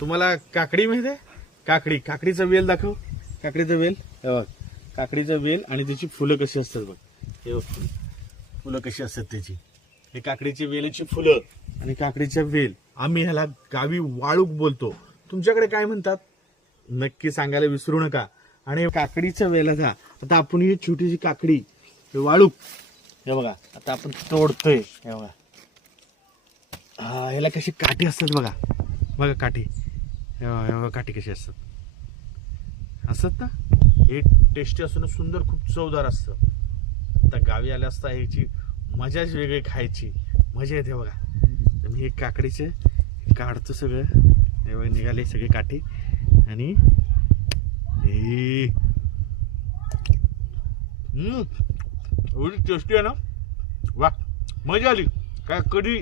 तुम्हाला काकडी माहिती आहे? काकडीचा वेल दाखव. काकडीचा वेल हे बघ. काकडीचा वेल आणि त्याची फुलं कशी असतात बघ. हे बघ फुलं कशी असतात त्याची. हे काकडीची वेलाची फुलं आणि काकडीचा वेल. आम्ही ह्याला गावी वाळूक बोलतो. तुमच्याकडे काय म्हणतात नक्की सांगायला विसरू नका. आणि काकडीच्या वेलाचा आता आपण ही छोटीशी काकडी हे वाळूक हे बघा आता आपण तोडतोय. हे बघा ह्याला कशी काठी असतात बघा. बघा काठी. हे बघा काठी कशी असतात ना. हे टेस्टी असून सुंदर खूप चवदार असतं. आता गावी आल्या असता ह्याची मजाच वेगळी, खायची मजा येते बघा. तर मी हे काकडीचे काढतो सगळं. हे बघा निघाले सगळे काठी आणि हे एवढी टेस्टी आहे ना. वा मजा आली. काय कधी